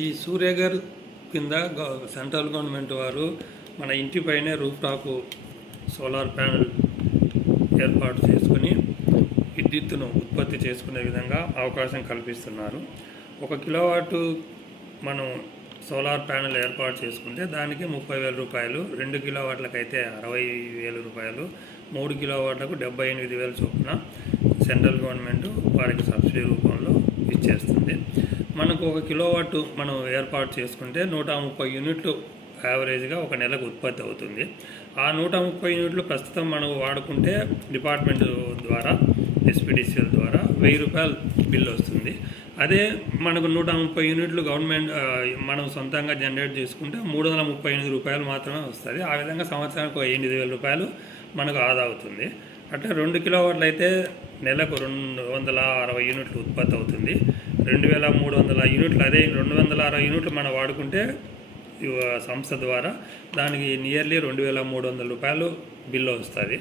ఈ సూర్యగర్ కింద central government వారు మన ఇంటిపైనే రూఫ్ టాప్ సోలార్ ప్యానెల్ ఏర్పాటు చేసుకుని విద్యుత్తును ఉత్పత్తి చేసుకునే విధంగా అవకాశం కల్పిస్తున్నారు. ఒక కిలోవాటు మనం సోలార్ ప్యానెల్ ఏర్పాటు చేసుకుంటే దానికి ముప్పై వేల రూపాయలు రెండు కిలోవాట్లకైతే అరవై వేల రూపాయలు మూడు కిలోవాట్లకు డెబ్బై ఎనిమిది వేల చొప్పున సెంట్రల్ గవర్నమెంట్ వారికి సబ్సిడీ రూపంలో ఇచ్చేస్తుంది. మనకు ఒక కిలోవాట్ మనం ఏర్పాటు చేసుకుంటే నూట ముప్పై యూనిట్లు యావరేజ్గా ఒక నెలకు ఉత్పత్తి అవుతుంది. ఆ నూట ముప్పై యూనిట్లు ప్రస్తుతం మనం వాడుకుంటే డిపార్ట్మెంట్ ద్వారా ఎస్పీడీసీఎల్ ద్వారా వెయ్యి రూపాయలు బిల్లు వస్తుంది. అదే మనకు నూట ముప్పై యూనిట్లు గవర్నమెంట్ మనం సొంతంగా జనరేట్ చేసుకుంటే మూడు వందల ముప్పై ఎనిమిది రూపాయలు మాత్రమే వస్తుంది. ఆ విధంగా సంవత్సరానికి ఒక ఎనిమిది వేల రూపాయలు మనకు ఆదా అవుతుంది. అట్లా రెండు కిలోవాట్లు అయితే నెలకు రెండు వందల అరవై యూనిట్లు ఉత్పత్తి అవుతుంది. రెండు వేల మూడు వందల యూనిట్లు అదే రెండు వందల అరవై యూనిట్లు మనం వాడుకుంటే సంస్థ ద్వారా దానికి నియర్లీ రెండు వేల మూడు వందల రూపాయలు బిల్లు వస్తుంది.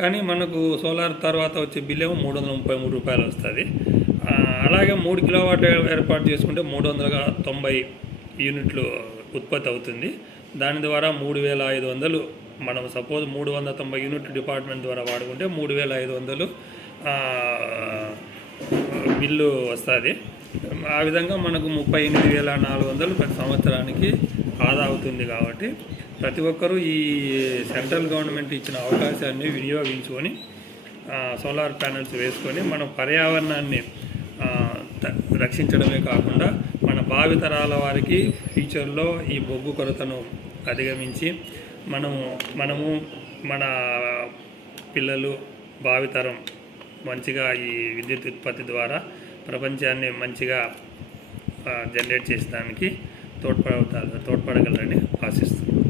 కానీ మనకు సోలార్ తర్వాత వచ్చే బిల్ ఏమో మూడు వందల ముప్పై మూడు రూపాయలు వస్తుంది. అలాగే మూడు కిలోవాట్ ఏర్పాటు చేసుకుంటే మూడు వందల తొంభై యూనిట్లు ఉత్పత్తి అవుతుంది. దాని ద్వారా మూడు వేల ఐదు వందలు మనం సపోజ్ మూడు వందల తొంభై యూనిట్ డిపార్ట్మెంట్ ద్వారా వాడుకుంటే మూడు వేల ఐదు వందలు బిల్లు వస్తుంది. ఆ విధంగా మనకు ముప్పై ఎనిమిది వేల నాలుగు వందలు ప్రతి సంవత్సరానికి ఆదా అవుతుంది కాబట్టి ప్రతి ఒక్కరూ ఈ సెంట్రల్ గవర్నమెంట్ ఇచ్చిన అవకాశాన్ని వినియోగించుకొని సోలార్ ప్యానెల్స్ వేసుకొని మన పర్యావరణాన్ని రక్షించడమే కాకుండా మన భావితరాల వారికి ఫ్యూచర్లో ఈ బొగ్గు కొరతను అధిగమించి మనము మనము మన పిల్లలు భావితరం మంచిగా ఈ విద్యుత్ ఉత్పత్తి ద్వారా ప్రపంచాన్ని మంచిగా జనరేట్ చేసడానికి తోడ్పడతారు తోడ్పడగలరని ఆశిస్తున్నాను.